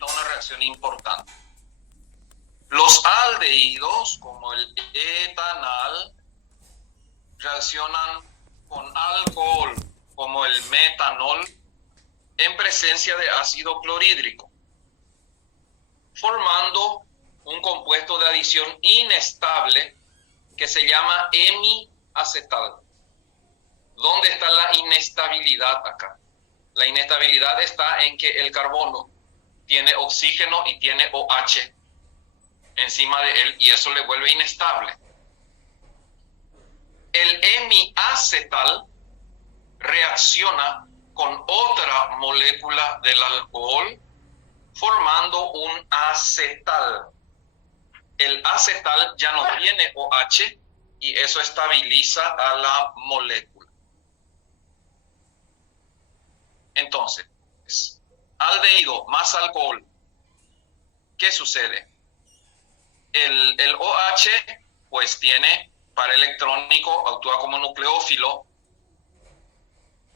esta una reacción importante. Los aldehídos, como el etanal, reaccionan con alcohol, como el metanol, en presencia de ácido clorhídrico, formando un compuesto de adición inestable que se llama hemiacetal. ¿Dónde está la inestabilidad acá? La inestabilidad está en que el carbono tiene oxígeno y tiene OH encima de él, y eso le vuelve inestable. El hemiacetal reacciona con otra molécula del alcohol formando un acetal. El acetal ya no tiene OH y eso estabiliza a la molécula. Entonces, aldehído más alcohol, ¿qué sucede? El OH pues tiene par electrónico, actúa como nucleófilo,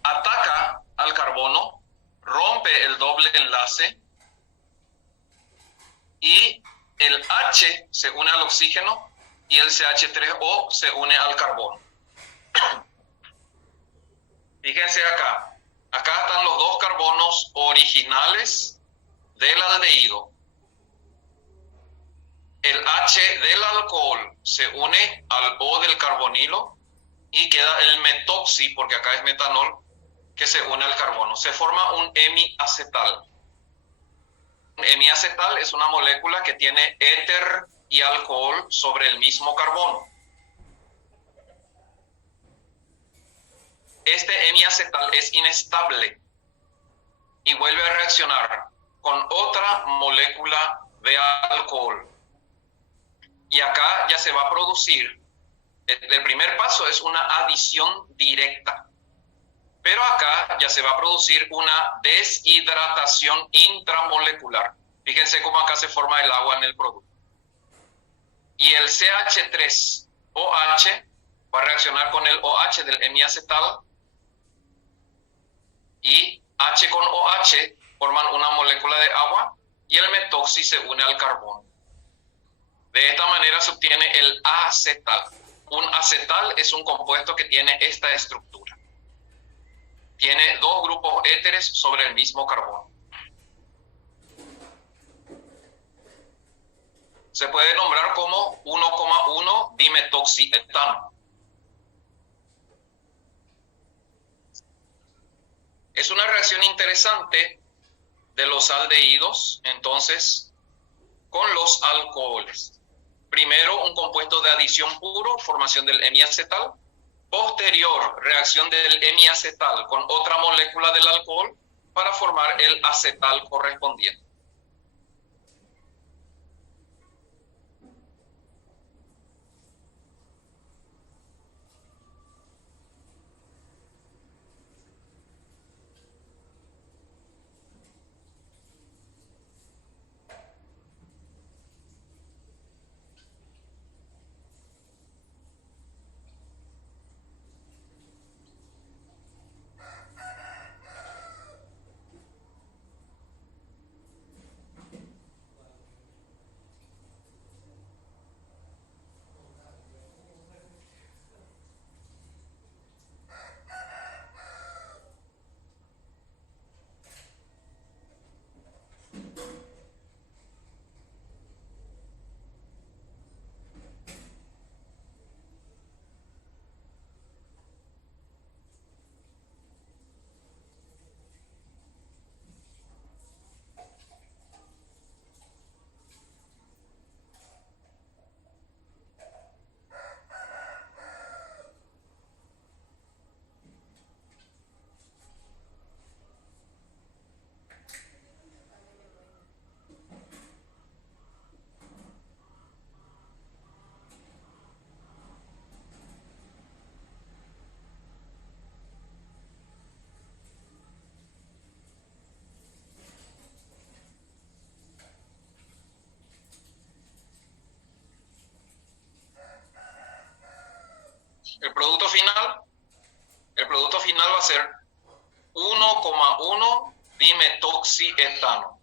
ataca al carbono, rompe el doble enlace y el H se une al oxígeno y el CH3O se une al carbono. Fíjense acá. Acá están los dos carbonos originales del aldehído. El H del alcohol se une al O del carbonilo y queda el metoxi, porque acá es metanol, que se une al carbono. Se forma un hemiacetal. Un hemiacetal es una molécula que tiene éter y alcohol sobre el mismo carbono. Este hemiacetal es inestable y vuelve a reaccionar con otra molécula de alcohol. Y acá ya se va a producir, el primer paso es una adición directa, pero acá ya se va a producir una deshidratación intramolecular. Fíjense cómo acá se forma el agua en el producto. Y el CH3OH va a reaccionar con el OH del hemiacetal y H con OH forman una molécula de agua y el metoxi se une al carbono. De esta manera se obtiene el acetal. Un acetal es un compuesto que tiene esta estructura. Tiene dos grupos éteres sobre el mismo carbono. Se puede nombrar como 1,1 dimetoxietano. Es una reacción interesante de los aldehídos, entonces, con los alcoholes. Primero, un compuesto de adición puro, formación del hemiacetal. Posterior, reacción del hemiacetal con otra molécula del alcohol para formar el acetal correspondiente. El producto final va a ser 1,1 dimetoxietano.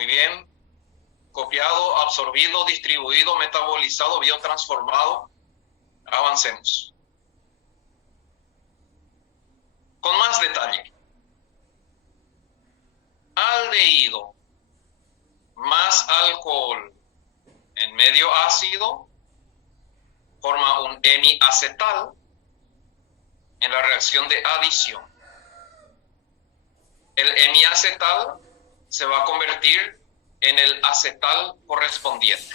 Muy bien. Copiado, absorbido, distribuido, metabolizado, biotransformado. Avancemos. Con más detalle. Aldehído más alcohol en medio ácido forma un hemiacetal en la reacción de adición. El hemiacetal se va a convertir en el acetal correspondiente.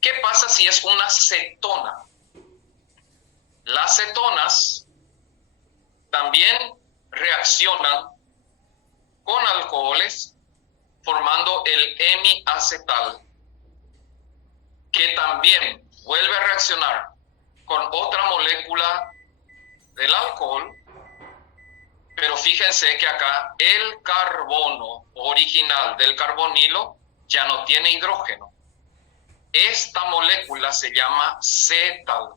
¿Qué pasa si es una cetona? Las cetonas también reaccionan con alcoholes formando el hemiacetal, que también vuelve a reaccionar con otra molécula del alcohol, pero fíjense que acá el carbono original del carbonilo ya no tiene hidrógeno. Esta molécula se llama cetal.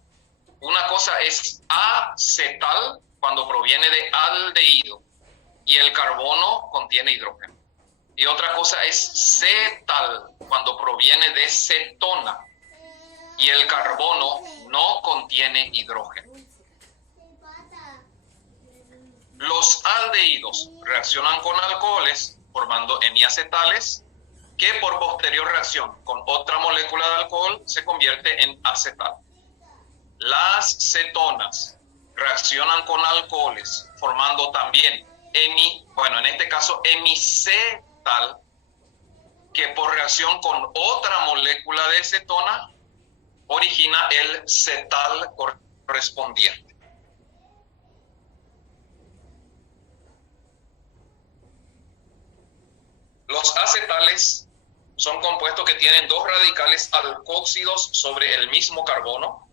Una cosa es acetal cuando proviene de aldehído y el carbono contiene hidrógeno. Y otra cosa es cetal cuando proviene de cetona y el carbono no contiene hidrógeno. Los aldehídos reaccionan con alcoholes formando hemiacetales que por posterior reacción con otra molécula de alcohol se convierte en acetal. Las cetonas reaccionan con alcoholes formando también en este caso hemicetal, que por reacción con otra molécula de cetona origina el cetal correspondiente. Los acetales son compuestos que tienen dos radicales alcóxidos sobre el mismo carbono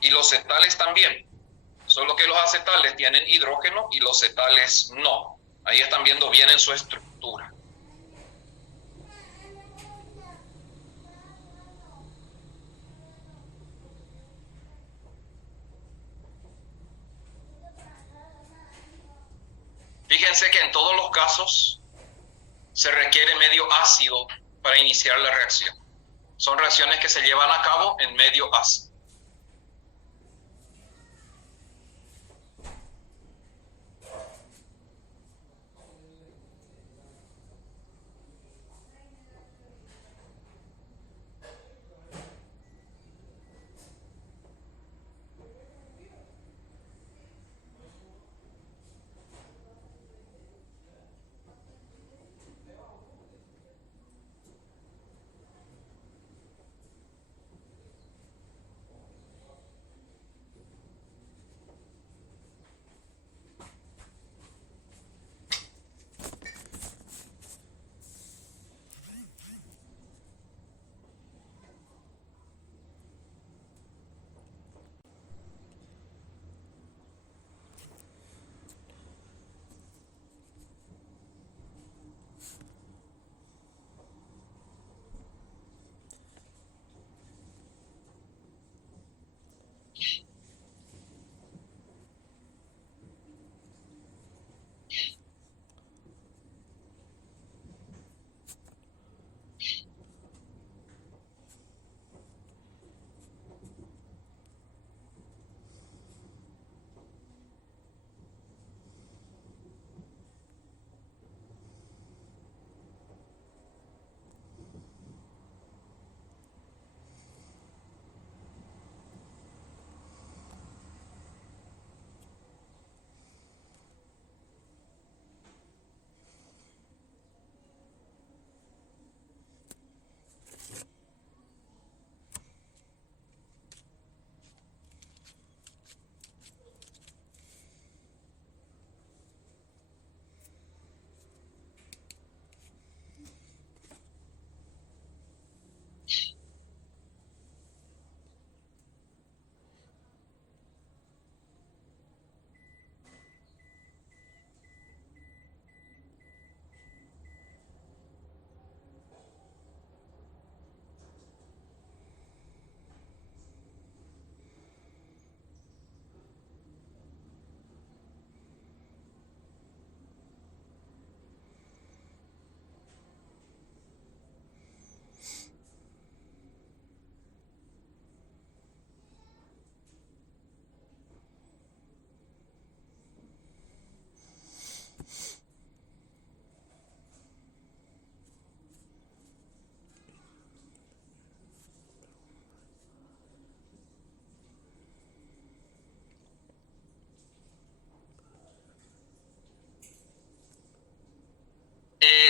y los cetales también, solo que los acetales tienen hidrógeno y los cetales no. Ahí están viendo bien en su estructura. Fíjense que en todos los casos se requiere medio ácido para iniciar la reacción. Son reacciones que se llevan a cabo en medio ácido.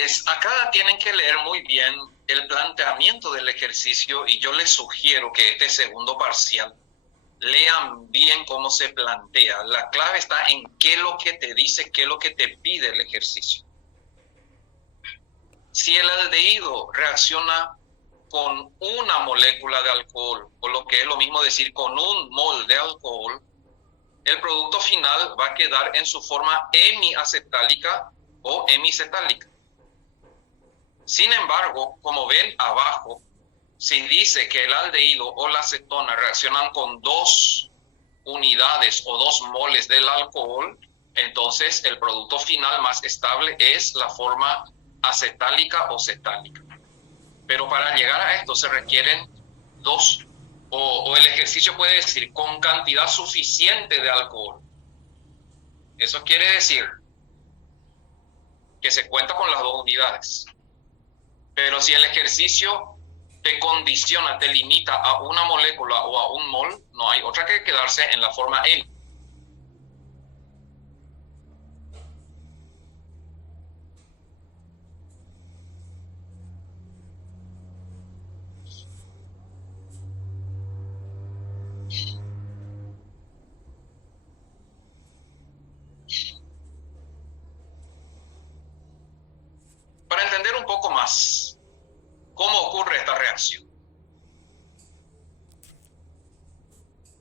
Entonces, acá tienen que leer muy bien el planteamiento del ejercicio y yo les sugiero que este segundo parcial lean bien cómo se plantea. La clave está en qué es lo que te dice, qué es lo que te pide el ejercicio. Si el aldehído reacciona con una molécula de alcohol, o lo que es lo mismo decir con un mol de alcohol, el producto final va a quedar en su forma hemiacetálica o hemicetálica. Sin embargo, como ven abajo, si dice que el aldehído o la acetona reaccionan con 2 unidades o 2 moles del alcohol, entonces el producto final más estable es la forma acetálica o cetálica. Pero para llegar a esto se requieren 2, o el ejercicio puede decir con cantidad suficiente de alcohol. Eso quiere decir que se cuenta con las 2 unidades. Pero si el ejercicio te condiciona, te limita a una molécula o a un mol, no hay otra que quedarse en la forma hemi. Para entender un poco más cómo ocurre esta reacción,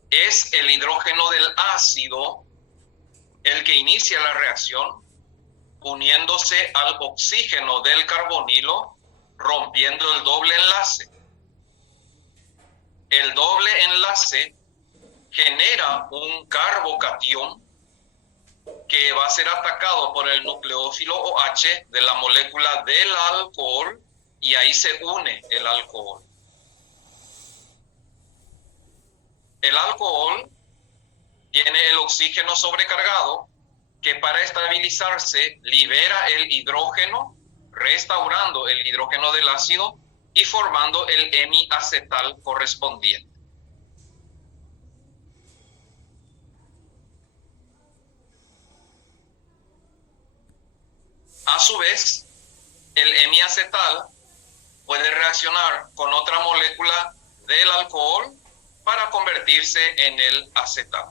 es el hidrógeno del ácido el que inicia la reacción uniéndose al oxígeno del carbonilo, rompiendo el doble enlace. El doble enlace genera un carbocatión que va a ser atacado por el nucleófilo OH de la molécula del alcohol y ahí se une el alcohol. El alcohol tiene el oxígeno sobrecargado que para estabilizarse libera el hidrógeno, restaurando el hidrógeno del ácido y formando el hemiacetal correspondiente. A su vez, el hemiacetal puede reaccionar con otra molécula del alcohol para convertirse en el acetal.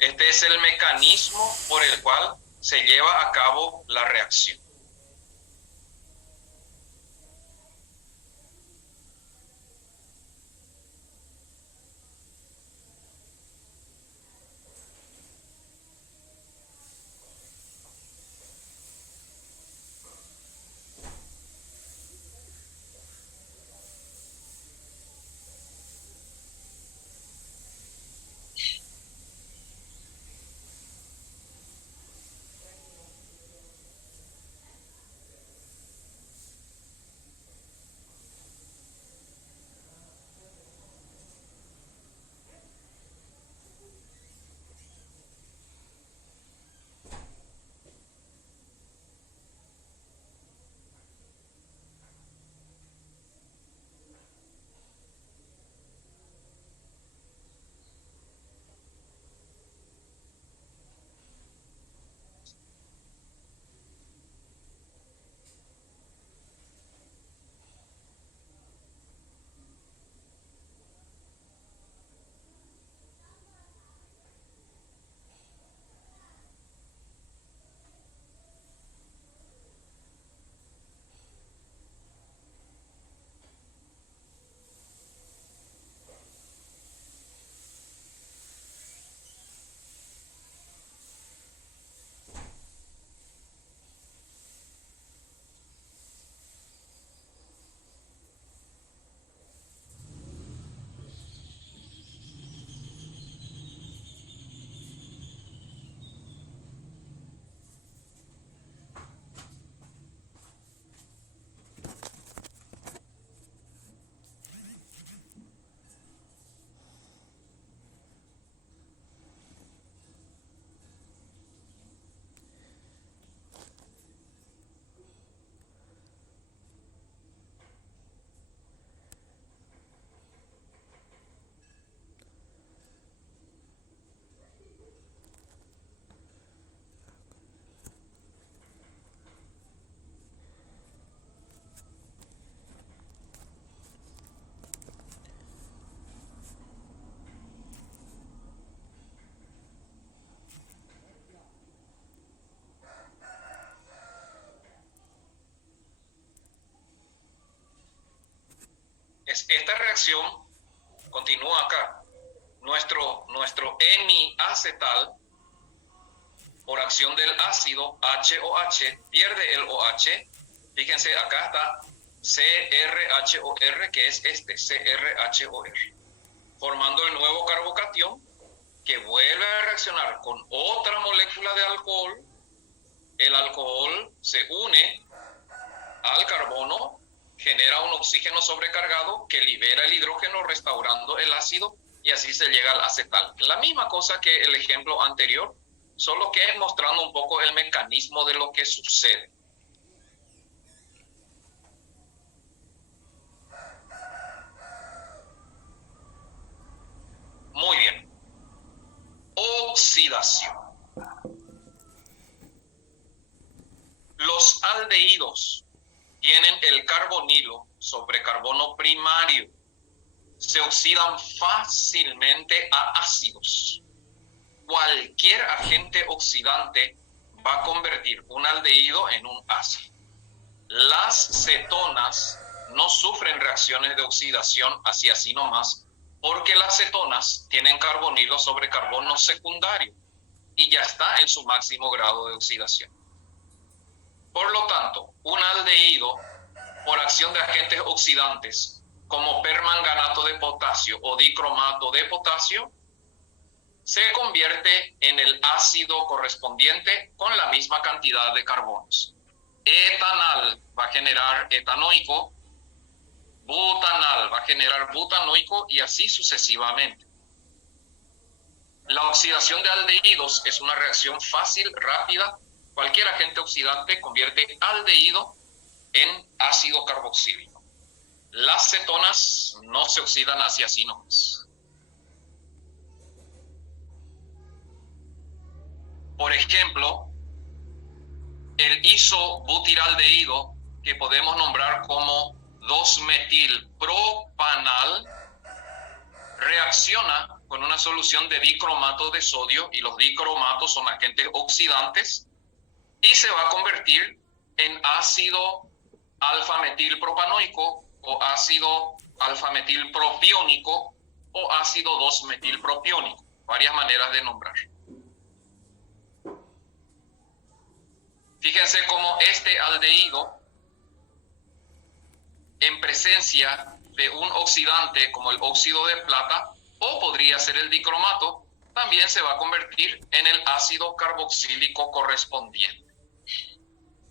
Este es el mecanismo por el cual se lleva a cabo la reacción. Entonces, esta reacción continúa acá. Nuestro hemiacetal, por acción del ácido HOH, pierde el OH. Fíjense, acá está CrHOR, que es este, CrHOR, formando el nuevo carbocatión que vuelve a reaccionar con otra molécula de alcohol. El alcohol se une al carbono, genera un oxígeno sobrecargado que libera el hidrógeno restaurando el ácido y así se llega al acetal. La misma cosa que el ejemplo anterior, solo que mostrando un poco el mecanismo de lo que sucede. Muy bien. Oxidación. Los aldehídos tienen el carbonilo sobre carbono primario. Se oxidan fácilmente a ácidos. Cualquier agente oxidante va a convertir un aldehído en un ácido. Las cetonas no sufren reacciones de oxidación así nomás, porque las cetonas tienen carbonilo sobre carbono secundario y ya está en su máximo grado de oxidación. Por lo tanto, un aldehído, por acción de agentes oxidantes como permanganato de potasio o dicromato de potasio, se convierte en el ácido correspondiente con la misma cantidad de carbonos. Etanal va a generar etanoico, butanal va a generar butanoico y así sucesivamente. La oxidación de aldehídos es una reacción fácil, rápida. Cualquier agente oxidante convierte aldehído en ácido carboxílico. Las cetonas no se oxidan así nomás. Por ejemplo, el isobutiraldehído, que podemos nombrar como 2-metilpropanal, reacciona con una solución de dicromato de sodio, y los dicromatos son agentes oxidantes, y se va a convertir en ácido alfa-metilpropanoico o ácido alfa-metilpropiónico o ácido 2-metilpropiónico. Varias maneras de nombrar. Fíjense cómo este aldehído, en presencia de un oxidante como el óxido de plata, o podría ser el dicromato, también se va a convertir en el ácido carboxílico correspondiente.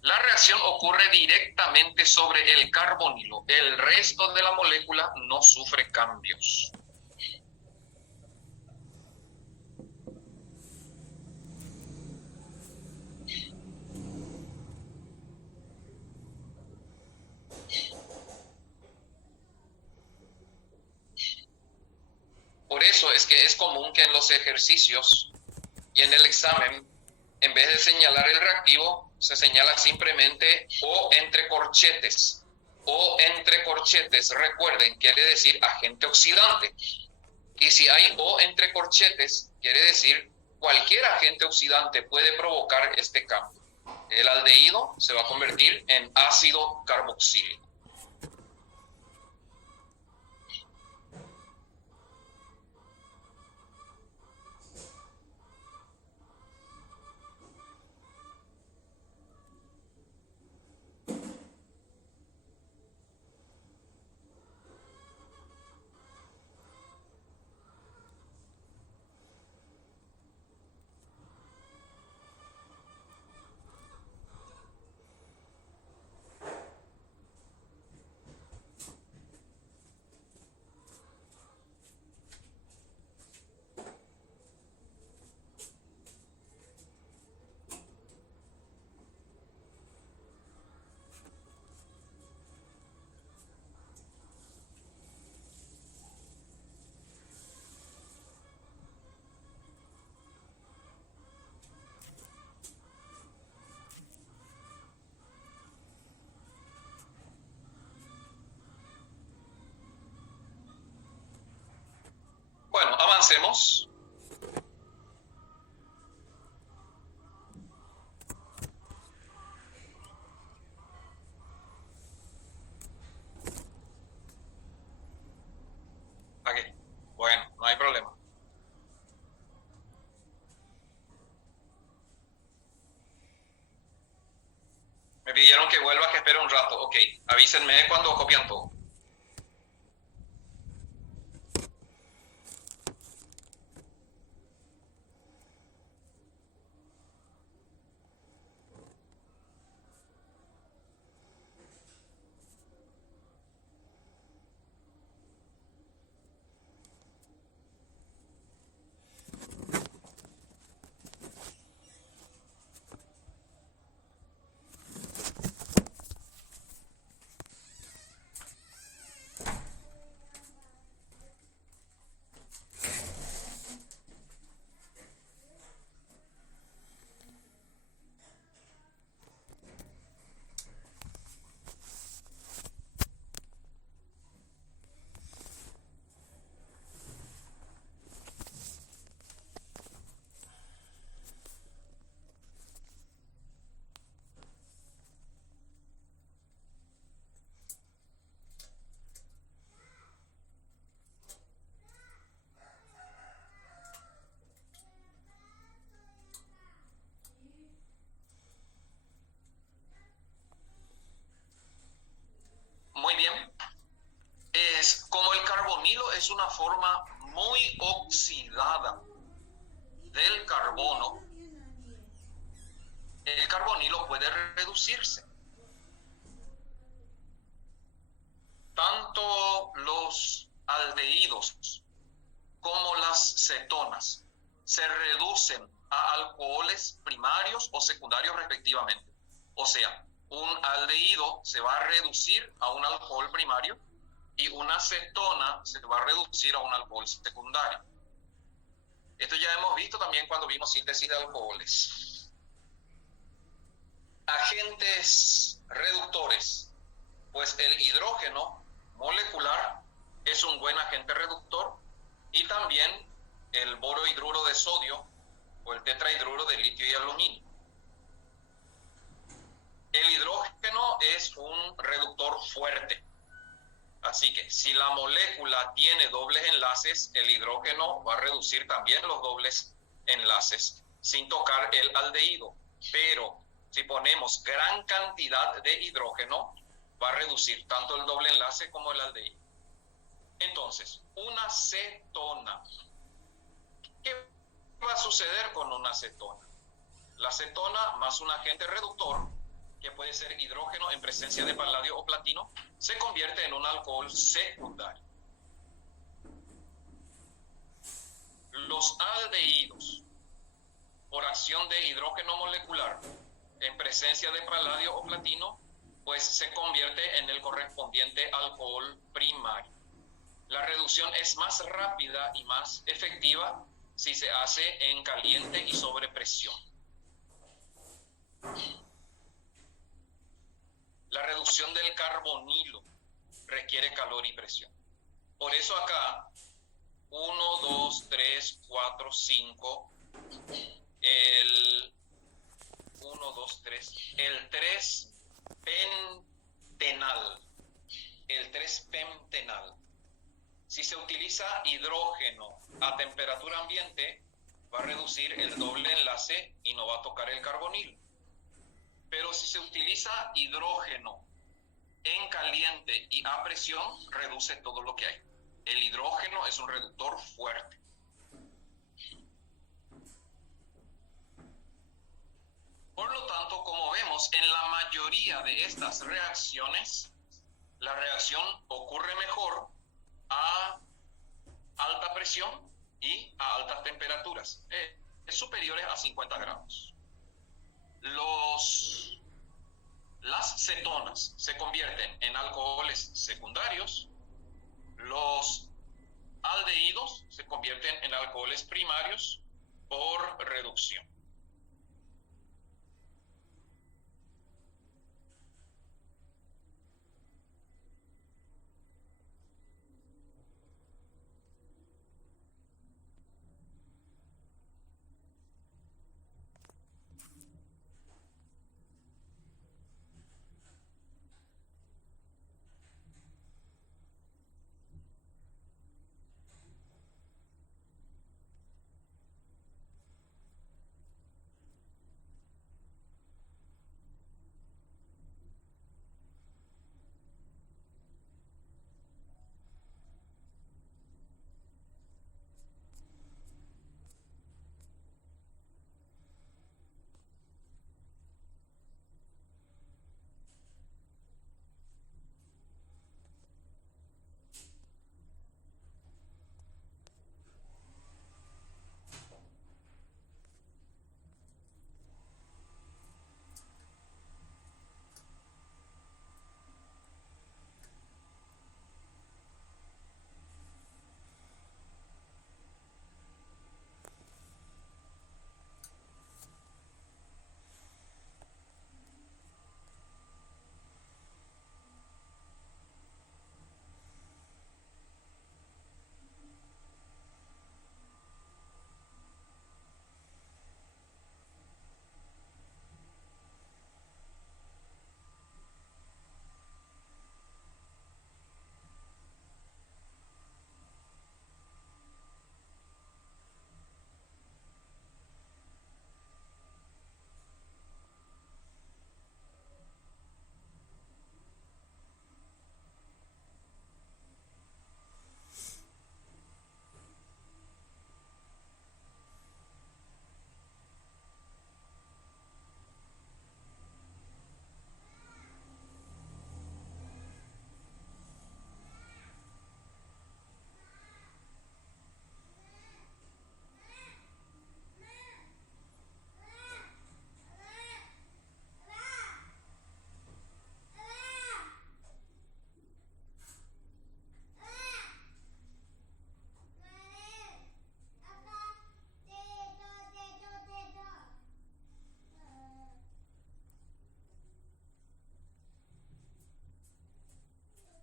La reacción ocurre directamente sobre el carbonilo. El resto de la molécula no sufre cambios. Por eso es que es común que en los ejercicios y en el examen, en vez de señalar el reactivo, se señala simplemente O entre corchetes. O entre corchetes, recuerden, quiere decir agente oxidante. Y si hay O entre corchetes, quiere decir cualquier agente oxidante puede provocar este cambio. El aldehído se va a convertir en ácido carboxílico. Bueno, avancemos. Me pidieron que vuelva, que espere un rato. Ok, avísenme cuando copian todo. Muy bien. Es como el carbonilo es una forma muy oxidada del carbono, el carbonilo puede reducirse. Tanto los aldehídos como las cetonas se reducen a alcoholes primarios o secundarios respectivamente. O sea, un aldehído se va a reducir a un alcohol primario y una cetona se va a reducir a un alcohol secundario. Esto ya hemos visto también cuando vimos síntesis de alcoholes. Agentes reductores, pues el hidrógeno molecular es un buen agente reductor y también el borohidruro de sodio o el tetrahidruro de litio y aluminio. El hidrógeno es un reductor fuerte, así que si la molécula tiene dobles enlaces, el hidrógeno va a reducir también los dobles enlaces sin tocar el aldehído, pero si ponemos gran cantidad de hidrógeno, va a reducir tanto el doble enlace como el aldehído. Entonces, una cetona. ¿Qué va a suceder con una cetona? La cetona más un agente reductor, que puede ser hidrógeno en presencia de paladio o platino, se convierte en un alcohol secundario. Los aldehídos, por acción de hidrógeno molecular en presencia de paladio o platino, pues se convierte en el correspondiente alcohol primario. La reducción es más rápida y más efectiva si se hace en caliente y sobre presión. La reducción del carbonilo requiere calor y presión. Por eso acá, 1, 2, 3, 4, 5, el 1, 2, 3, el 3-pentenal. El 3-pentenal. Si se utiliza hidrógeno a temperatura ambiente, va a reducir el doble enlace y no va a tocar el carbonilo. Pero si se utiliza hidrógeno en caliente y a presión, reduce todo lo que hay. El hidrógeno es un reductor fuerte. Por lo tanto, como vemos, en la mayoría de estas reacciones, la reacción ocurre mejor a alta presión y a altas temperaturas, superiores a 50 grados. Las cetonas se convierten en alcoholes secundarios, los aldehídos se convierten en alcoholes primarios por reducción.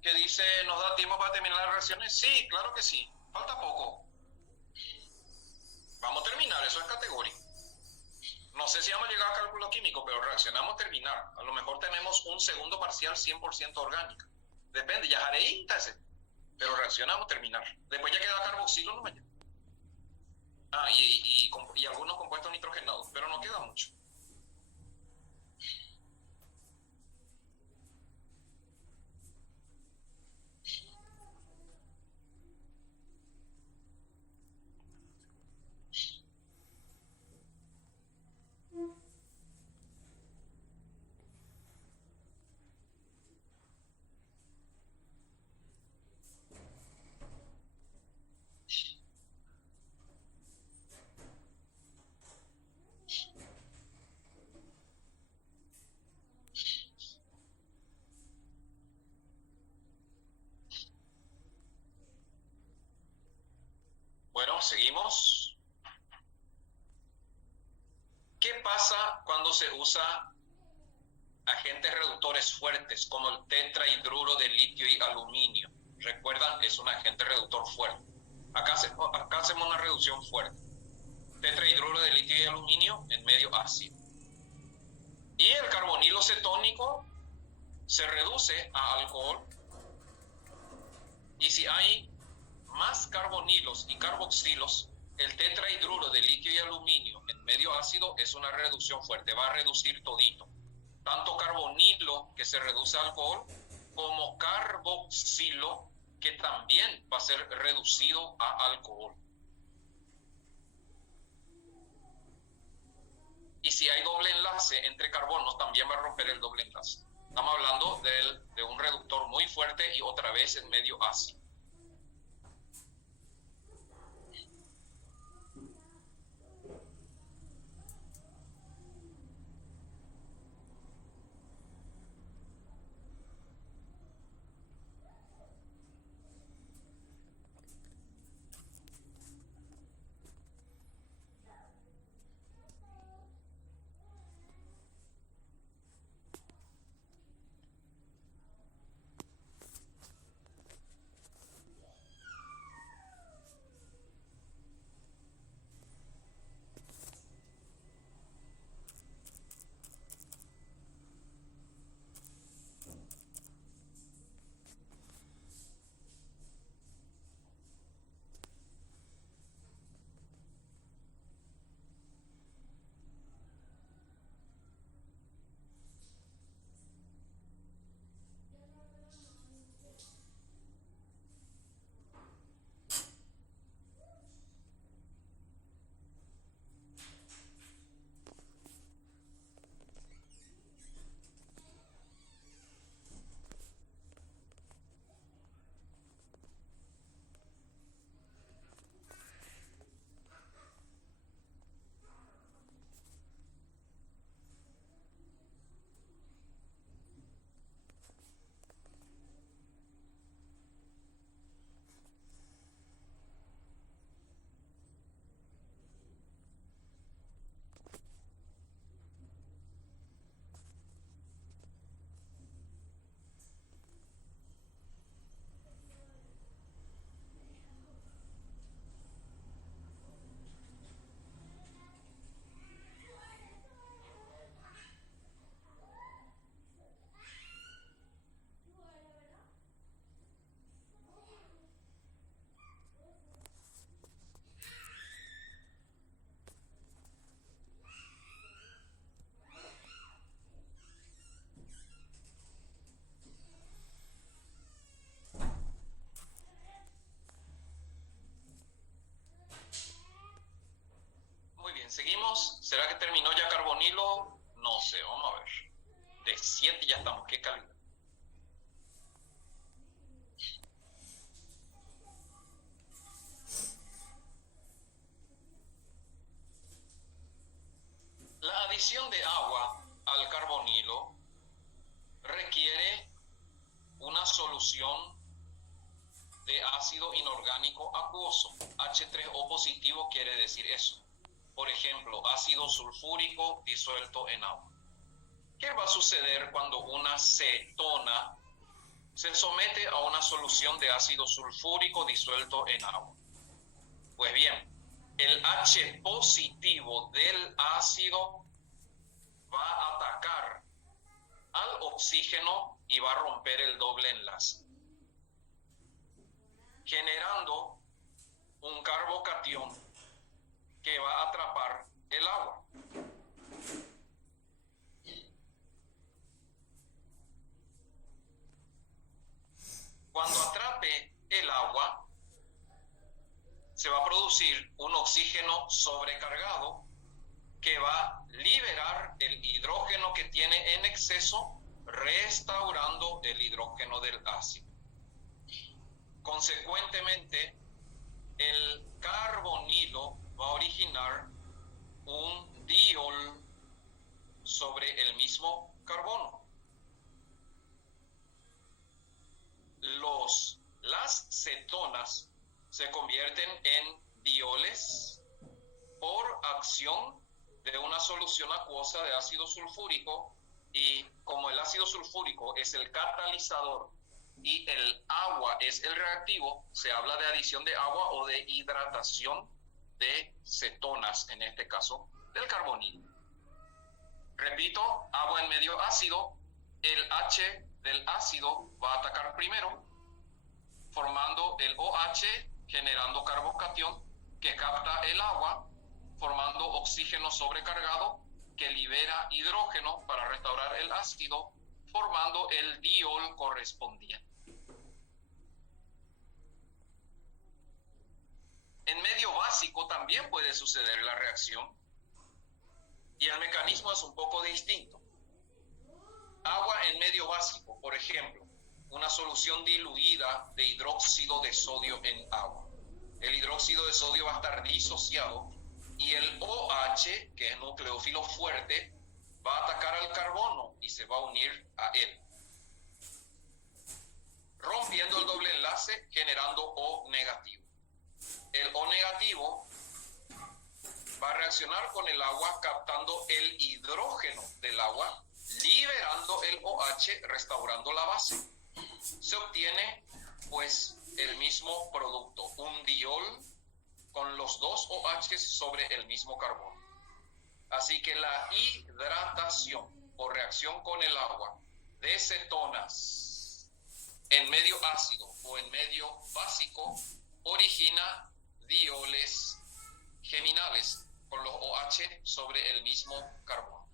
que dice, ¿nos da tiempo para terminar las reacciones? Sí, claro que sí, falta poco. Vamos a terminar, eso es categórico. No sé si vamos a llegar a cálculo químico, pero reaccionamos a terminar. A lo mejor tenemos un segundo parcial 100% orgánica. Depende, ya haré ese. Pero reaccionamos a terminar. Después ya queda carboxilo, no me llama. Y algunos compuestos nitrogenados, pero no queda mucho. Bueno, seguimos. ¿Qué pasa cuando se usa agentes reductores fuertes como el tetrahidruro de litio y aluminio? Recuerdan, es un agente reductor fuerte. Acá hacemos una reducción fuerte. Tetrahidruro de litio y aluminio en medio ácido. Y el carbonilo cetónico se reduce a alcohol. Y si hay más carbonilos y carboxilos, el tetrahidruro de litio y aluminio en medio ácido es una reducción fuerte, va a reducir todito. Tanto carbonilo, que se reduce a alcohol, como carboxilo, que también va a ser reducido a alcohol. Y si hay doble enlace entre carbonos, también va a romper el doble enlace. Estamos hablando de un reductor muy fuerte y otra vez en medio ácido. Muy bien, seguimos. ¿Será que terminó ya carbonilo? No sé, vamos a ver. De 7 ya estamos, qué calidad. La adición de agua al carbonilo requiere una solución de ácido inorgánico acuoso. H3O positivo quiere decir eso. Por ejemplo, ácido sulfúrico disuelto en agua. ¿Qué va a suceder cuando una cetona se somete a una solución de ácido sulfúrico disuelto en agua. Pues bien, el H positivo del ácido va a atacar al oxígeno y va a romper el doble enlace, generando un carbocatión que va a atrapar el agua. Cuando atrape el agua, se va a producir un oxígeno sobrecargado que va a liberar el hidrógeno que tiene en exceso, restaurando el hidrógeno del ácido. Consecuentemente, el carbonilo va a originar un diol sobre el mismo carbono. Las cetonas se convierten en dioles por acción de una solución acuosa de ácido sulfúrico, y como el ácido sulfúrico es el catalizador y el agua es el reactivo, se habla de adición de agua o de hidratación de cetonas, en este caso del carbonilo. Repito, agua en medio ácido, el H del ácido va a atacar primero, formando el OH, generando carbocatión que capta el agua, formando oxígeno sobrecargado que libera hidrógeno para restaurar el ácido, formando el diol correspondiente. En medio básico también puede suceder la reacción y el mecanismo es un poco distinto. Agua en medio básico, por ejemplo, una solución diluida de hidróxido de sodio en agua. El hidróxido de sodio va a estar disociado y el OH, que es nucleófilo fuerte, va a atacar al carbono y se va a unir a él, rompiendo el doble enlace, generando O negativo. El O negativo va a reaccionar con el agua captando el hidrógeno del agua, liberando el OH, restaurando la base. Se obtiene pues el mismo producto, un diol con los dos OH sobre el mismo carbono. Así que la hidratación o reacción con el agua de cetonas en medio ácido o en medio básico origina dioles geminales con los OH sobre el mismo carbono.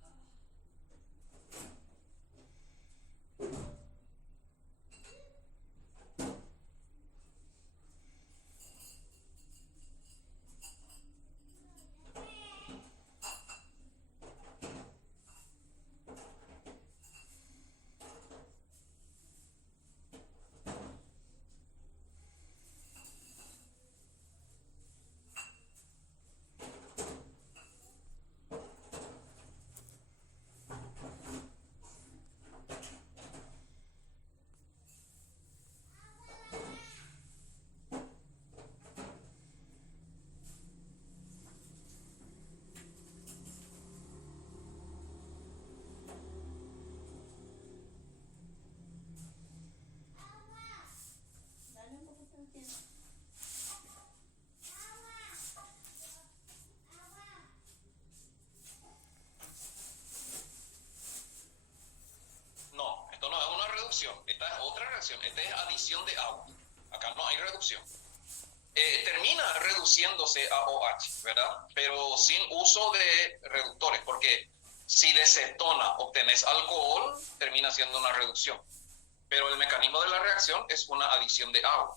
No, esto no es una reducción, esta es otra reacción, esta es adición de agua. Acá no hay reducción. Termina reduciéndose a OH, ¿verdad? Pero sin uso de reductores, porque si de cetona obtenés alcohol, termina siendo una reducción. Pero el mecanismo de la reacción es una adición de agua.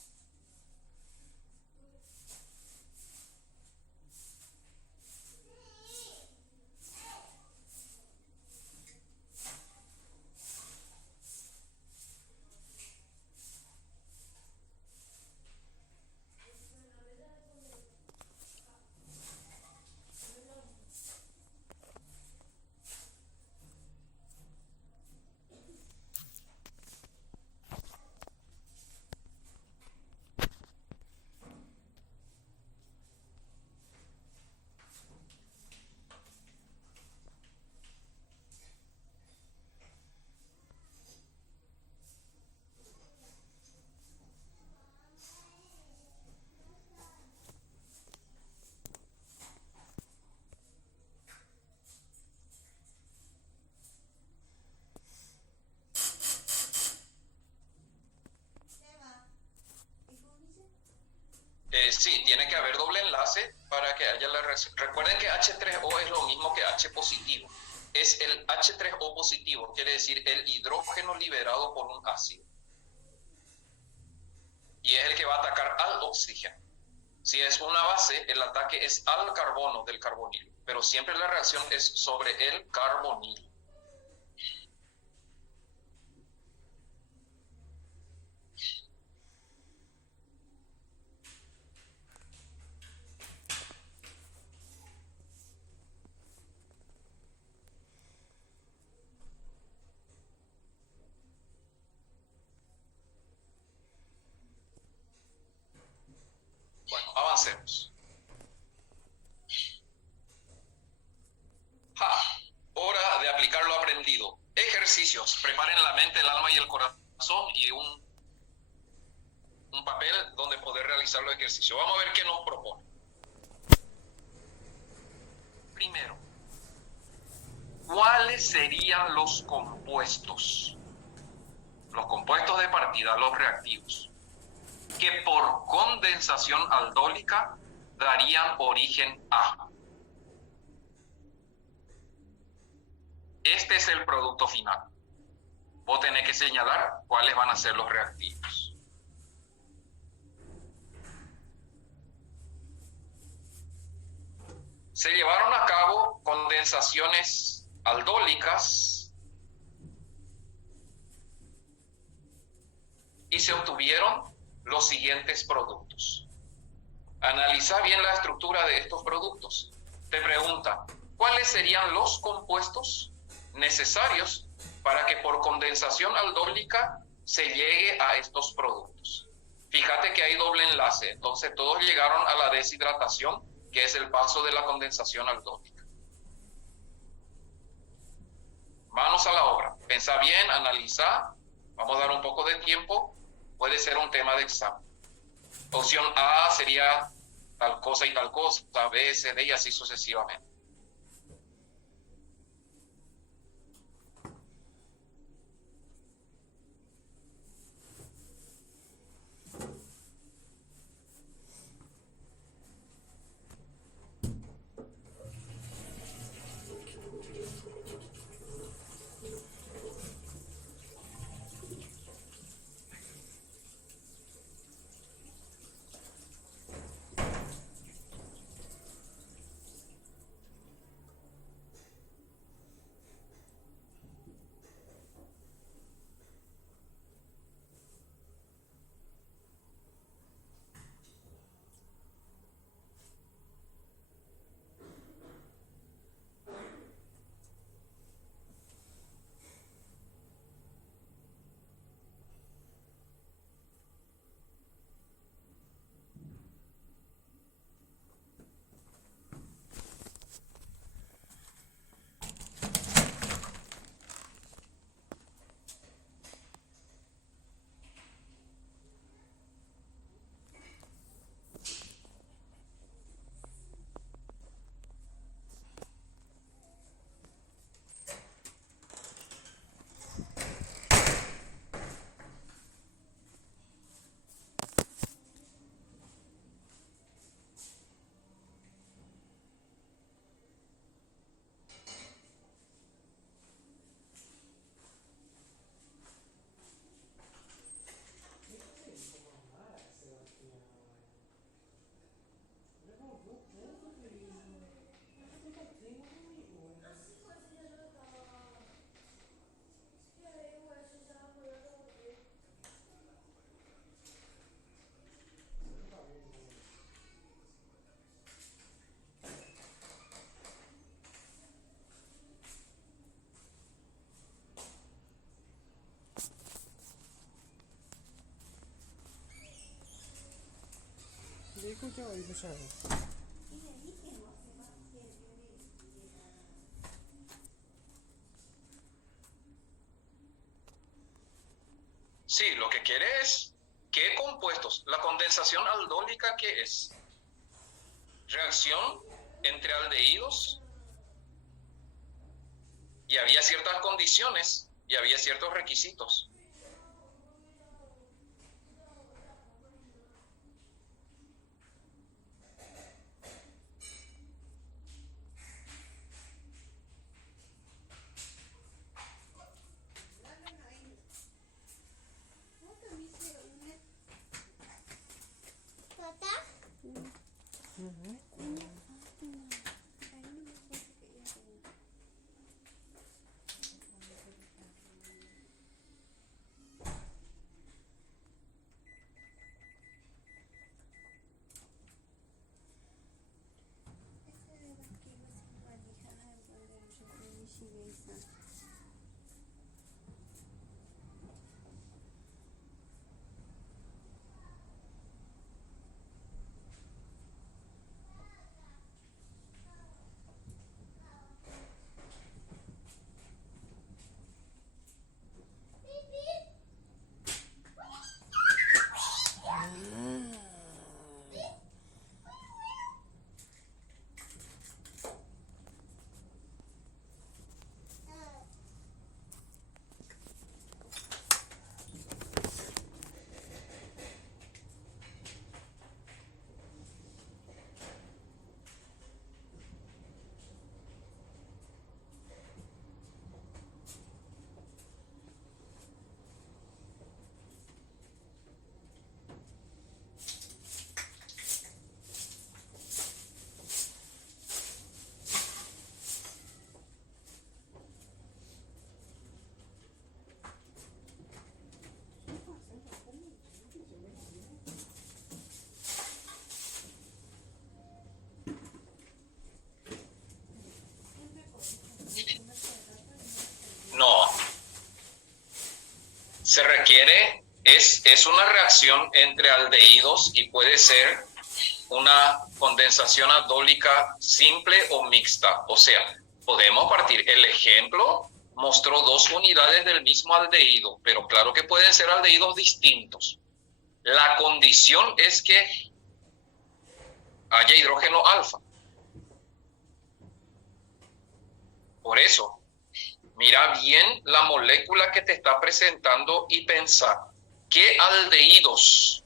Sí, tiene que haber doble enlace para que haya la reacción. Recuerden que H3O es lo mismo que H positivo. Es el H3O positivo, quiere decir el hidrógeno liberado por un ácido. Y es el que va a atacar al oxígeno. Si es una base, el ataque es al carbono del carbonilo, pero siempre la reacción es sobre el carbonilo. Bueno, avancemos. Hora de aplicar lo aprendido. Ejercicios. Preparen la mente, el alma y el corazón y un papel donde poder realizar los ejercicios. Vamos a ver qué nos propone. Primero, ¿cuáles serían los compuestos? Los compuestos de partida, los reactivos, que por condensación aldólica darían origen a. Este es el producto final. Vos tenés que señalar cuáles van a ser los reactivos. Se llevaron a cabo condensaciones aldólicas y se obtuvieron los siguientes productos. Analiza bien la estructura de estos productos. Te pregunta, ¿cuáles serían los compuestos necesarios para que por condensación aldólica se llegue a estos productos? Fíjate que hay doble enlace, entonces todos llegaron a la deshidratación, que es el paso de la condensación aldólica. Manos a la obra. Pensá bien, analiza. Vamos a dar un poco de tiempo. Puede ser un tema de examen. Opción A sería tal cosa y tal cosa, B, C, D y así sucesivamente. Sí, lo que quiere es qué compuestos. La condensación aldólica, ¿qué es? Reacción entre aldehídos y había ciertas condiciones y había ciertos requisitos. Se requiere, es una reacción entre aldehídos y puede ser una condensación aldólica simple o mixta. O sea, podemos partir. El ejemplo mostró 2 unidades del mismo aldehído, pero claro que pueden ser aldehídos distintos. La condición es que haya hidrógeno alfa. Por eso, mira bien la molécula que te está presentando y pensá qué aldehídos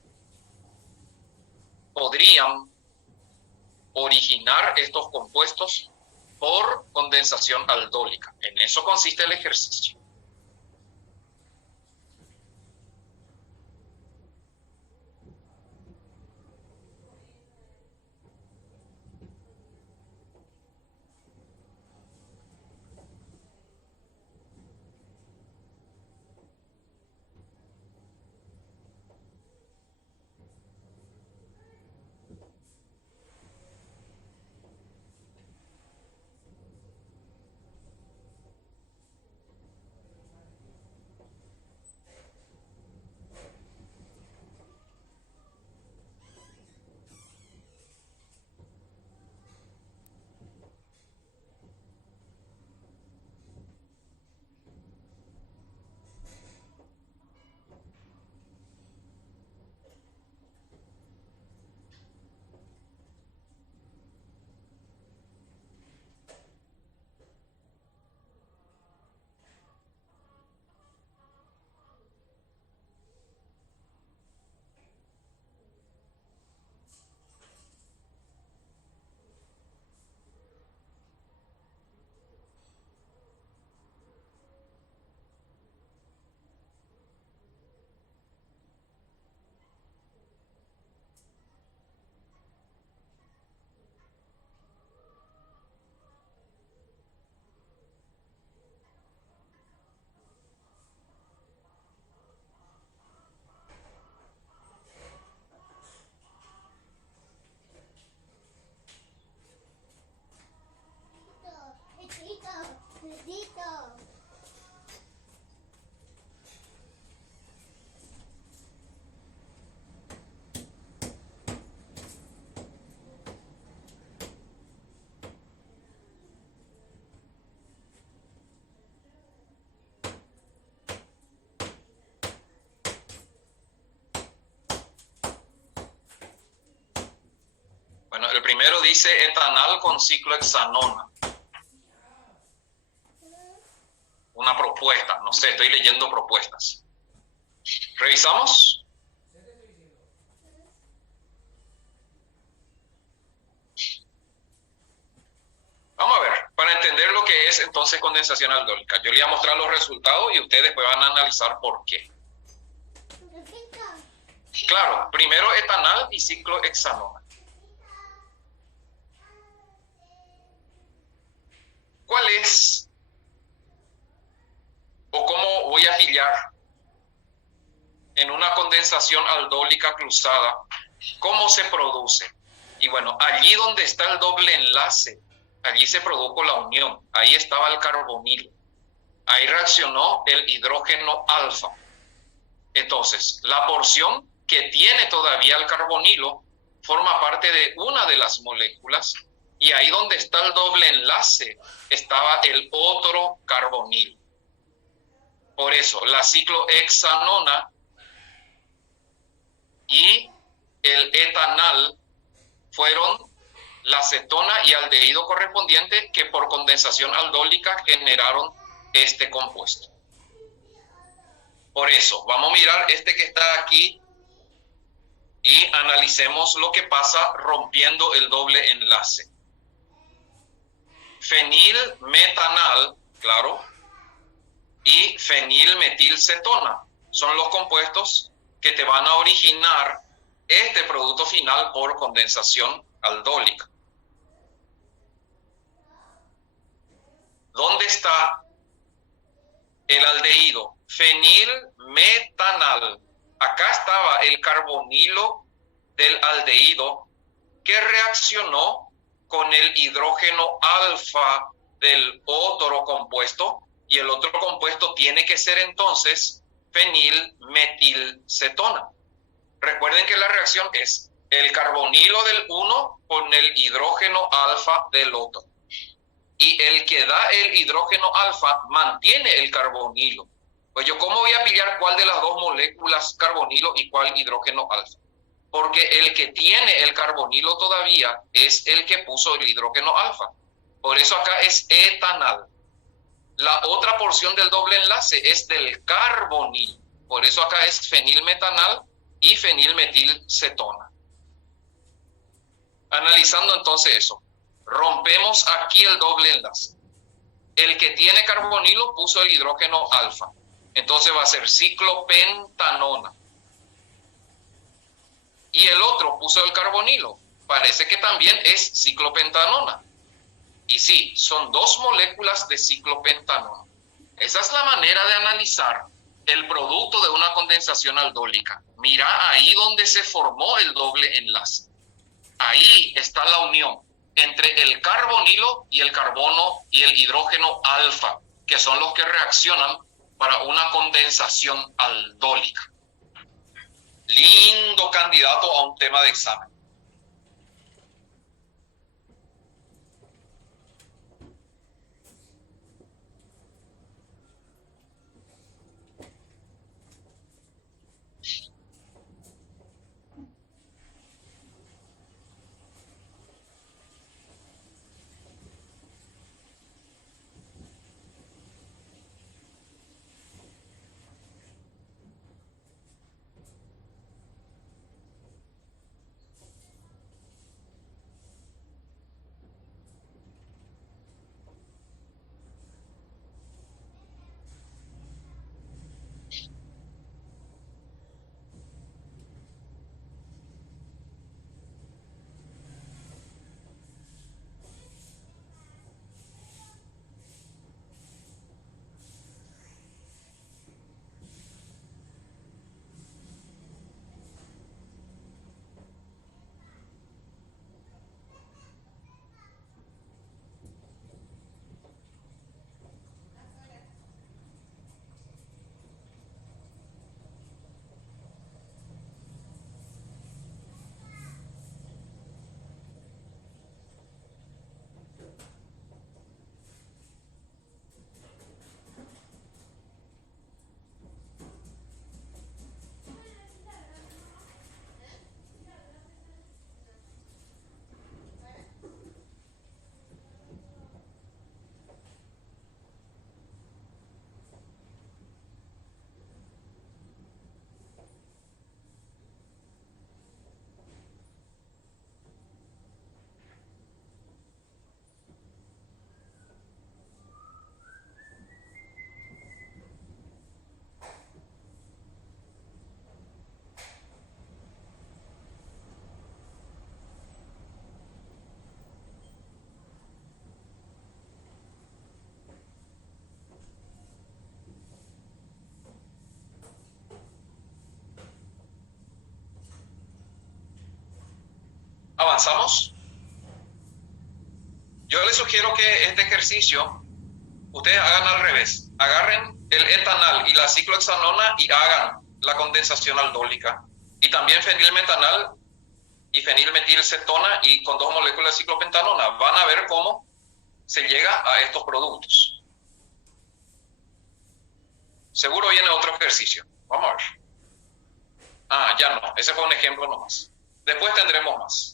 podrían originar estos compuestos por condensación aldólica. En eso consiste el ejercicio. Bueno, el primero dice etanal con ciclohexanona. Una propuesta, no sé, estoy leyendo propuestas. ¿Revisamos? Vamos a ver, para entender lo que es entonces condensación aldólica. Yo le voy a mostrar los resultados y ustedes después van a analizar por qué. Claro, primero etanal y ciclohexanona. ¿Cuál es o cómo voy a afiliar en una condensación aldólica cruzada? ¿Cómo se produce? Y bueno, allí donde está el doble enlace, allí se produjo la unión. Ahí estaba el carbonilo. Ahí reaccionó el hidrógeno alfa. Entonces, la porción que tiene todavía el carbonilo forma parte de una de las moléculas. Y ahí donde está el doble enlace estaba el otro carbonilo. Por eso, la ciclohexanona y el etanal fueron la cetona y aldehído correspondiente que por condensación aldólica generaron este compuesto. Por eso, vamos a mirar este que está aquí y analicemos lo que pasa rompiendo el doble enlace. Fenilmetanal, claro, y fenilmetilcetona son los compuestos que te van a originar este producto final por condensación aldólica. ¿Dónde está el aldehído? Fenilmetanal. Acá estaba el carbonilo del aldehído que reaccionó con el hidrógeno alfa del otro compuesto, y el otro compuesto tiene que ser entonces fenilmetilcetona. Recuerden que la reacción es el carbonilo del uno con el hidrógeno alfa del otro. Y el que da el hidrógeno alfa mantiene el carbonilo. Pues yo, ¿cómo voy a pillar cuál de las dos moléculas carbonilo y cuál hidrógeno alfa? Porque el que tiene el carbonilo todavía es el que puso el hidrógeno alfa. Por eso acá es etanal. La otra porción del doble enlace es del carbonilo. Por eso acá es fenilmetanal y fenilmetilcetona. Analizando entonces eso, rompemos aquí el doble enlace. El que tiene carbonilo puso el hidrógeno alfa. Entonces va a ser ciclopentanona. Y el otro puso el carbonilo. Parece que también es ciclopentanona. Y sí, son dos moléculas de ciclopentanona. Esa es la manera de analizar el producto de una condensación aldólica. Mira ahí donde se formó el doble enlace. Ahí está la unión entre el carbonilo y el carbono y el hidrógeno alfa, que son los que reaccionan para una condensación aldólica. Lindo candidato a un tema de examen. ¿Avanzamos? Yo les sugiero que este ejercicio ustedes hagan al revés. Agarren el etanal y la ciclohexanona y hagan la condensación aldólica. Y también fenilmetanal y fenilmetilcetona y con dos moléculas de ciclopentanona. Van a ver cómo se llega a estos productos. Seguro viene otro ejercicio. Vamos a ver. Ya no. Ese fue un ejemplo nomás. Después tendremos más.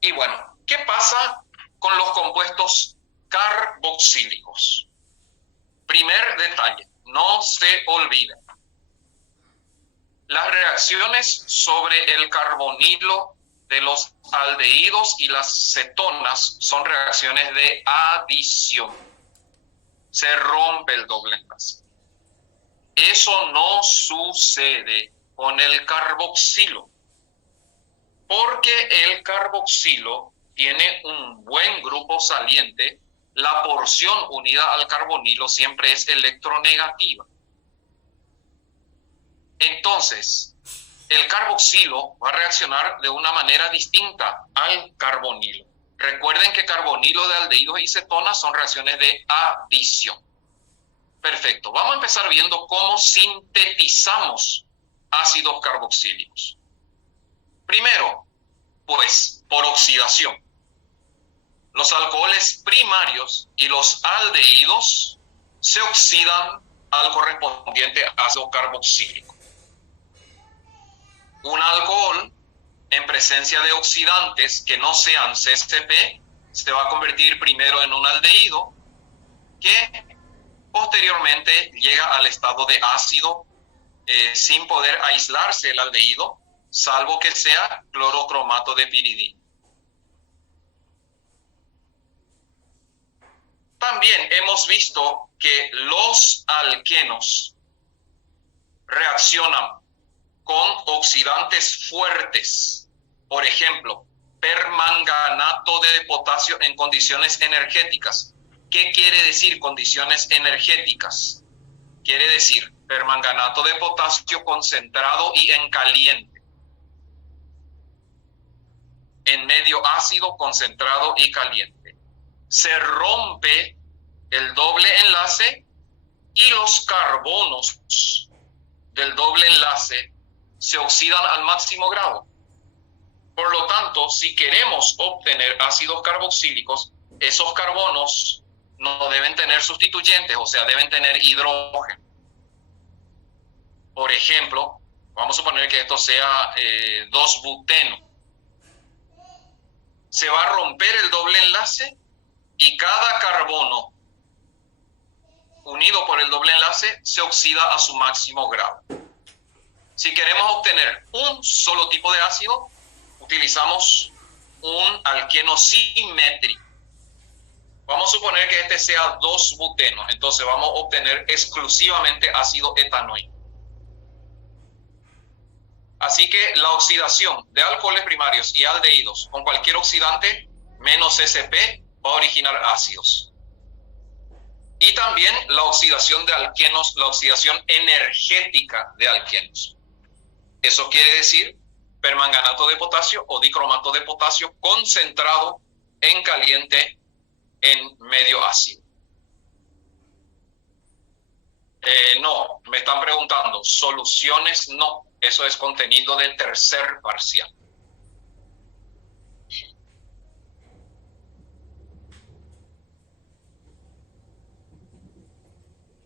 Y bueno, ¿qué pasa con los compuestos carboxílicos? Primer detalle, no se olviden. Las reacciones sobre el carbonilo de los aldehídos y las cetonas son reacciones de adición. Se rompe el doble enlace. Eso no sucede con el carboxilo, porque el carboxilo tiene un buen grupo saliente. La porción unida al carbonilo siempre es electronegativa. Entonces, el carboxilo va a reaccionar de una manera distinta al carbonilo. Recuerden que carbonilo de aldehídos y cetonas son reacciones de adición. Perfecto. Vamos a empezar viendo cómo sintetizamos ácidos carboxílicos. Primero, pues, por oxidación. Los alcoholes primarios y los aldehídos se oxidan al correspondiente ácido carboxílico. Un alcohol en presencia de oxidantes que no sean CCP se va a convertir primero en un aldehído que posteriormente llega al estado de ácido sin poder aislarse el aldehído, salvo que sea clorocromato de piridina. También hemos visto que los alquenos reaccionan con oxidantes fuertes, por ejemplo, permanganato de potasio en condiciones energéticas. ¿Qué quiere decir condiciones energéticas? Quiere decir permanganato de potasio concentrado y en caliente, en medio ácido, concentrado y caliente. Se rompe el doble enlace y los carbonos del doble enlace se oxidan al máximo grado. Por lo tanto, si queremos obtener ácidos carboxílicos, esos carbonos no deben tener sustituyentes, o sea, deben tener hidrógeno. Por ejemplo, vamos a suponer que esto sea 2-buteno. Se va a romper el doble enlace y cada carbono unido por el doble enlace se oxida a su máximo grado. Si queremos obtener un solo tipo de ácido, utilizamos un alqueno simétrico. Vamos a suponer que este sea 2-buteno, entonces vamos a obtener exclusivamente ácido etanoico. Así que la oxidación de alcoholes primarios y aldehídos con cualquier oxidante menos CCP va a originar ácidos. Y también la oxidación de alquenos, la oxidación energética de alquenos. Eso quiere decir permanganato de potasio o dicromato de potasio concentrado en caliente en medio ácido. No, me están preguntando, soluciones no, eso es contenido del tercer parcial.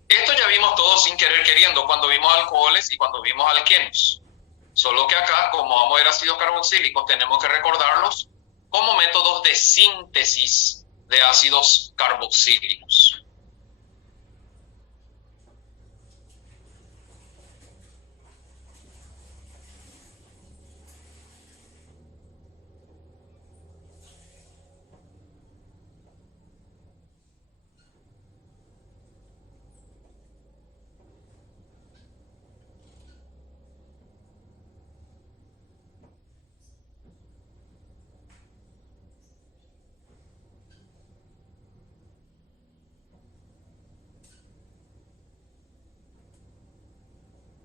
Esto ya vimos todo sin querer queriendo cuando vimos alcoholes y cuando vimos alquenos. Solo que acá, como vamos a ver ácidos carboxílicos, tenemos que recordarlos como métodos de síntesis de ácidos carboxílicos.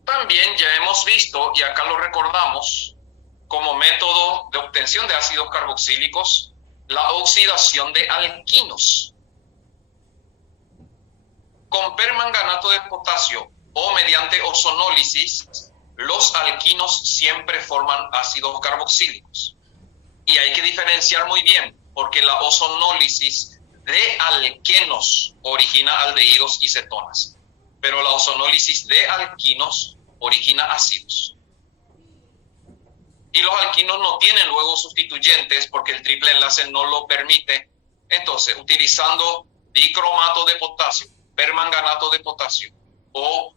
También ya hemos visto, y acá lo recordamos, como método de obtención de ácidos carboxílicos, la oxidación de alquinos. Con permanganato de potasio o mediante ozonólisis, los alquinos siempre forman ácidos carboxílicos. Y hay que diferenciar muy bien, porque la ozonólisis de alquenos origina aldehídos y cetonas, pero la ozonólisis de alquinos origina ácidos. Y los alquinos no tienen luego sustituyentes porque el triple enlace no lo permite. Entonces, utilizando dicromato de potasio, permanganato de potasio o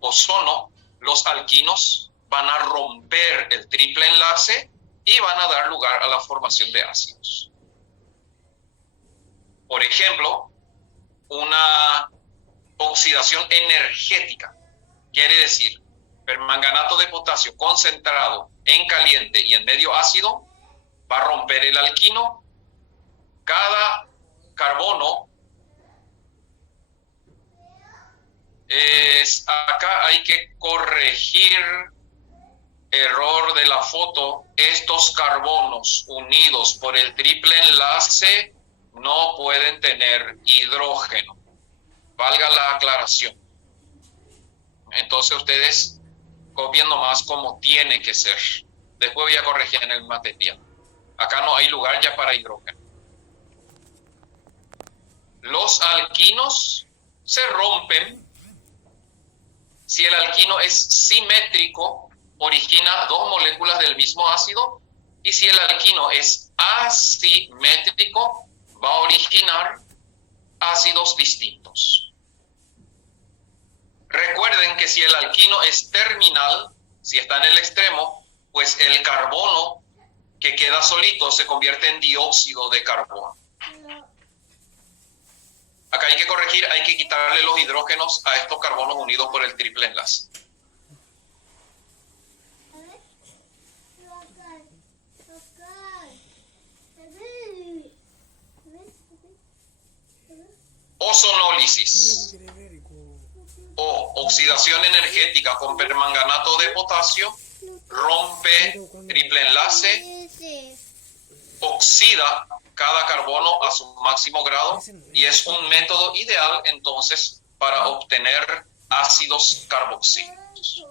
ozono, los alquinos van a romper el triple enlace y van a dar lugar a la formación de ácidos. Por ejemplo, una oxidación energética quiere decir permanganato de potasio concentrado en caliente y en medio ácido va a romper el alquino. Cada carbono acá hay que corregir error de la foto, estos carbonos unidos por el triple enlace no pueden tener hidrógeno. Valga la aclaración. Entonces ustedes copien nomás como tiene que ser. Después voy a corregir en el material. Acá no hay lugar ya para hidrógeno. Los alquinos se rompen si el alquino es simétrico, origina dos moléculas del mismo ácido, y si el alquino es asimétrico, va a originar ácidos distintos. Recuerden que si el alquino es terminal, si está en el extremo, pues el carbono que queda solito se convierte en dióxido de carbono. Acá hay que corregir, hay que quitarle los hidrógenos a estos carbonos unidos por el triple enlace. Ozonólisis o oxidación energética con permanganato de potasio rompe triple enlace, oxida cada carbono a su máximo grado y es un método ideal entonces para obtener ácidos carboxílicos.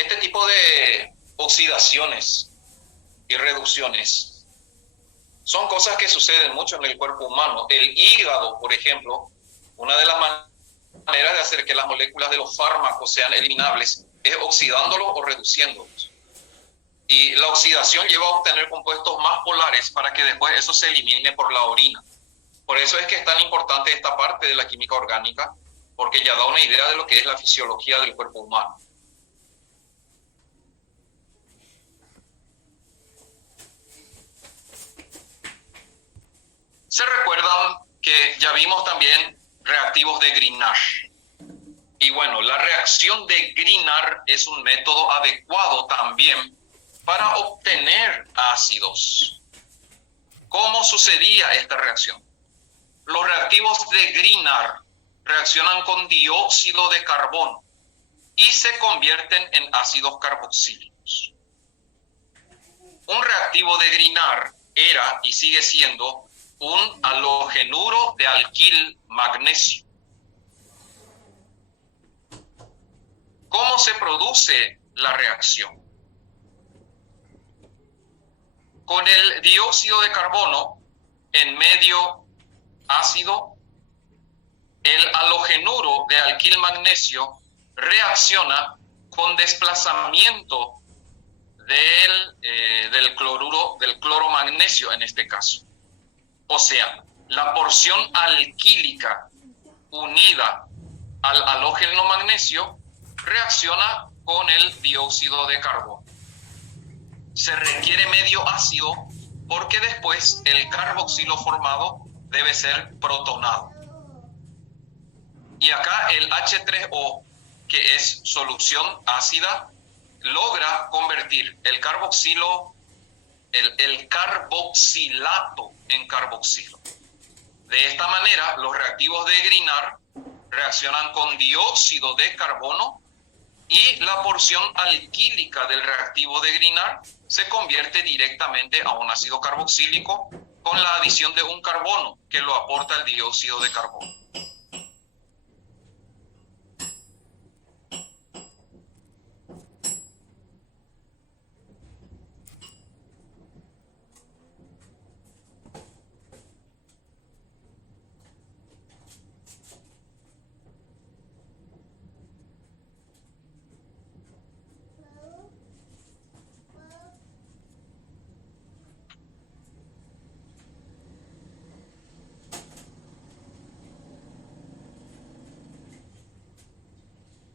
Este tipo de oxidaciones y reducciones son cosas que suceden mucho en el cuerpo humano. El hígado, por ejemplo, una de las maneras de hacer que las moléculas de los fármacos sean eliminables es oxidándolos o reduciéndolos. Y la oxidación lleva a obtener compuestos más polares para que después eso se elimine por la orina. Por eso es que es tan importante esta parte de la química orgánica, porque ya da una idea de lo que es la fisiología del cuerpo humano. Se recuerdan que ya vimos también reactivos de Grignard. Y bueno, la reacción de Grignard es un método adecuado también para obtener ácidos. ¿Cómo sucedía esta reacción? Los reactivos de Grignard reaccionan con dióxido de carbono y se convierten en ácidos carboxílicos. Un reactivo de Grignard era y sigue siendo un halogenuro de alquil magnesio. ¿Cómo se produce la reacción? Con el dióxido de carbono en medio ácido, el halogenuro de alquil magnesio reacciona con desplazamiento del cloro magnesio en este caso. O sea, la porción alquílica unida al halógeno magnesio reacciona con el dióxido de carbono. Se requiere medio ácido porque después el carboxilo formado debe ser protonado. Y acá el H3O, que es solución ácida, logra convertir el carboxilato en carboxilo. De esta manera, los reactivos de Grignard reaccionan con dióxido de carbono y la porción alquílica del reactivo de Grignard se convierte directamente a un ácido carboxílico con la adición de un carbono que lo aporta el dióxido de carbono.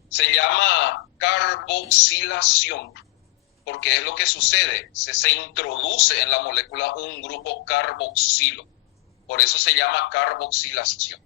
Se llama carboxilación porque es lo que sucede, se introduce en la molécula un grupo carboxilo, por eso se llama carboxilación.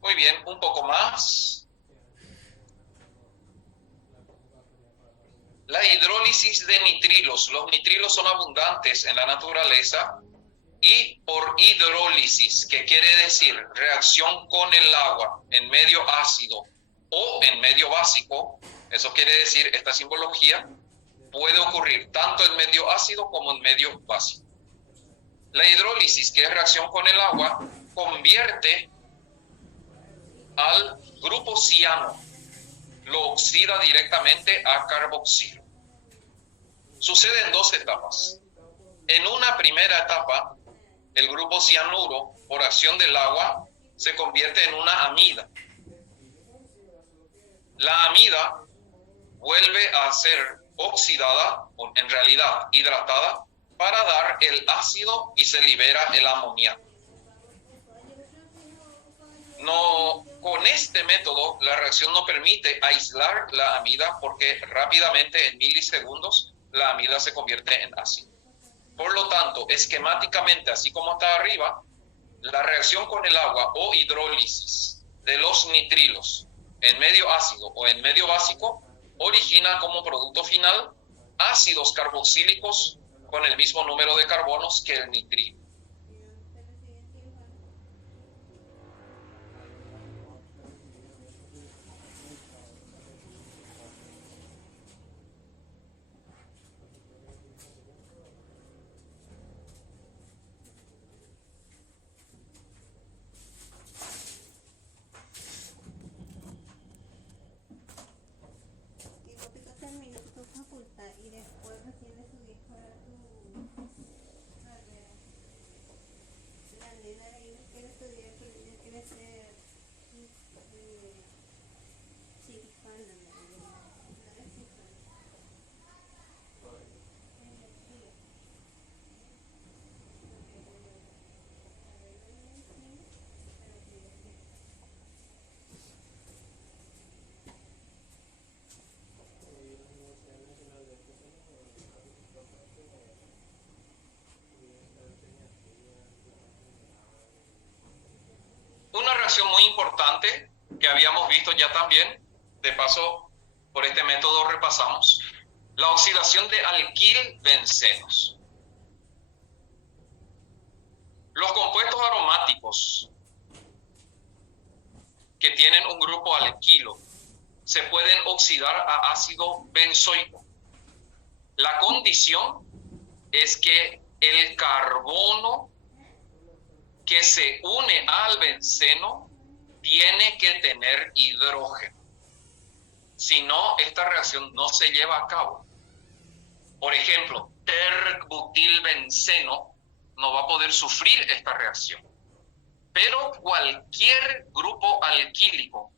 Muy bien, un poco más. La hidrólisis de nitrilos. Los nitrilos son abundantes en la naturaleza y por hidrólisis, que quiere decir reacción con el agua en medio ácido o en medio básico, eso quiere decir, esta simbología puede ocurrir tanto en medio ácido como en medio básico. La hidrólisis, que es reacción con el agua, convierte al grupo ciano, lo oxida directamente a carboxilo. Sucede en dos etapas. En una primera etapa, el grupo cianuro, por acción del agua, se convierte en una amida. La amida vuelve a ser oxidada, o en realidad hidratada, para dar el ácido y se libera el amoníaco. No, con este método la reacción no permite aislar la amida porque rápidamente en milisegundos la amida se convierte en ácido. Por lo tanto, esquemáticamente, así como está arriba, la reacción con el agua o hidrólisis de los nitrilos en medio ácido o en medio básico, origina como producto final ácidos carboxílicos con el mismo número de carbonos que el nitrilo. Y después recién estudié para la nena ahí no quiere estudiar, pero ella quiere ser cirujana. Una reacción muy importante que habíamos visto ya también, de paso por este método repasamos, la oxidación de alquilbencenos. Los compuestos aromáticos que tienen un grupo alquilo se pueden oxidar a ácido benzoico. La condición es que el carbono que se une al benceno tiene que tener hidrógeno. Si no, esta reacción no se lleva a cabo. Por ejemplo, terbutilbenceno no va a poder sufrir esta reacción. Pero cualquier grupo alquílico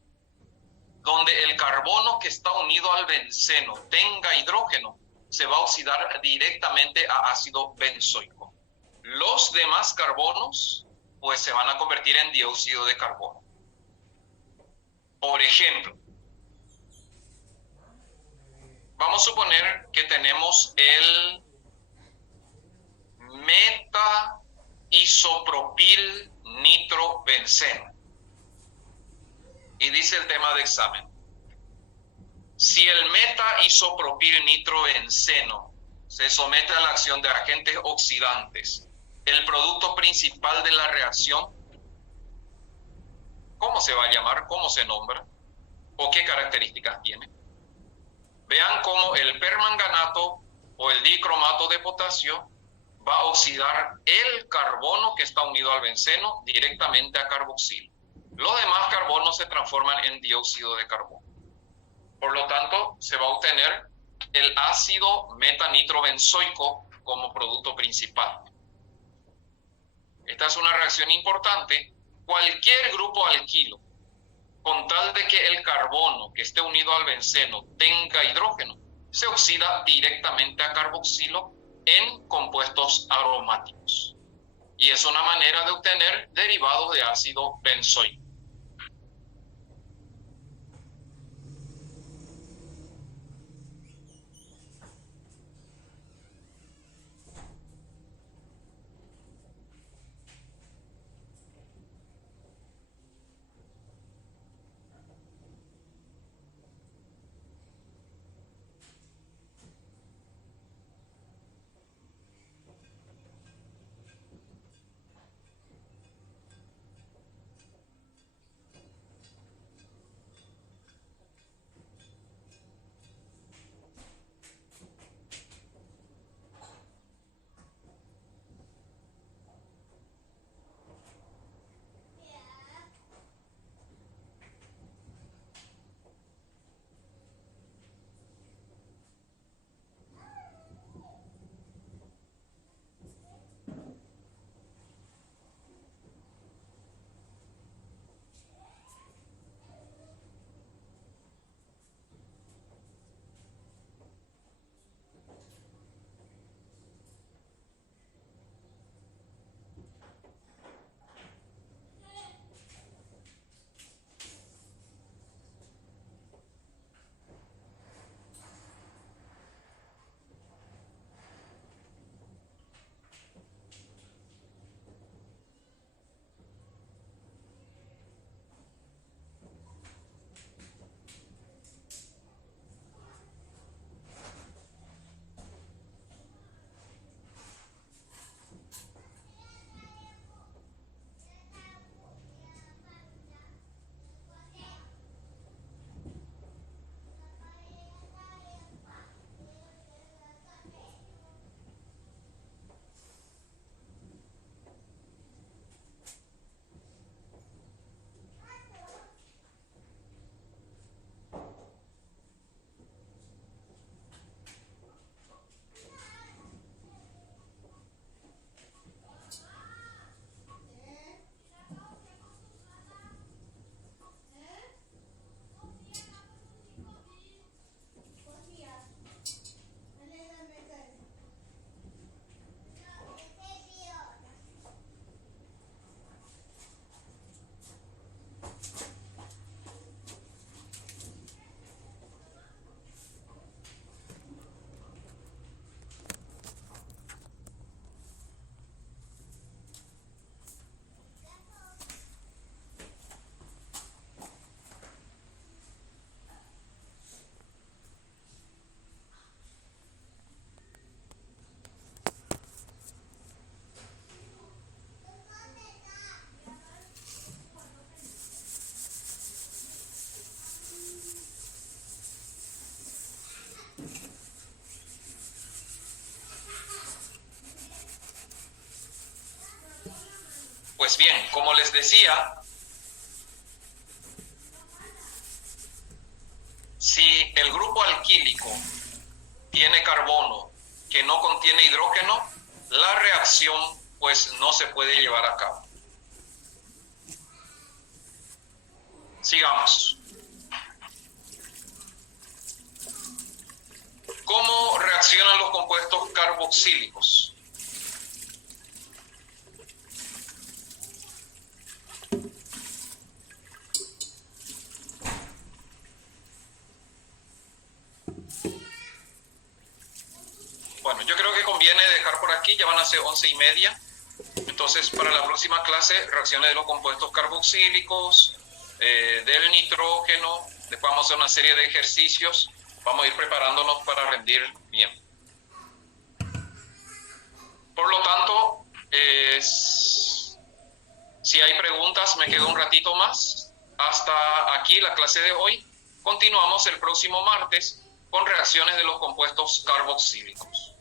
donde el carbono que está unido al benceno tenga hidrógeno, se va a oxidar directamente a ácido benzoico. Los demás carbonos pues se van a convertir en dióxido de carbono. Por ejemplo, vamos a suponer que tenemos el meta-isopropil nitrobenceno. Y dice el tema de examen: si el meta-isopropil nitrobenceno se somete a la acción de agentes oxidantes, el producto principal de la reacción, ¿cómo se va a llamar? ¿Cómo se nombra? ¿O qué características tiene? Vean cómo el permanganato o el dicromato de potasio va a oxidar el carbono que está unido al benceno directamente a carboxilo. Los demás carbonos se transforman en dióxido de carbono. Por lo tanto, se va a obtener el ácido metanitrobenzoico como producto principal. Esta es una reacción importante. Cualquier grupo alquilo, con tal de que el carbono que esté unido al benceno tenga hidrógeno, se oxida directamente a carboxilo en compuestos aromáticos. Y es una manera de obtener derivados de ácido benzoico. Pues bien, como les decía, si el grupo alquílico tiene carbono que no contiene hidrógeno, la reacción pues no se puede llevar a cabo. Sigamos. ¿Cómo reaccionan los compuestos carboxílicos? Bueno, yo creo que conviene dejar por aquí, ya van a ser 11:30. Entonces, para la próxima clase, reacciones de los compuestos carboxílicos, del nitrógeno. Después vamos a hacer una serie de ejercicios. Vamos a ir preparándonos para rendir bien. Por lo tanto, si hay preguntas, me quedo un ratito más. Hasta aquí la clase de hoy. Continuamos el próximo martes con reacciones de los compuestos carboxílicos.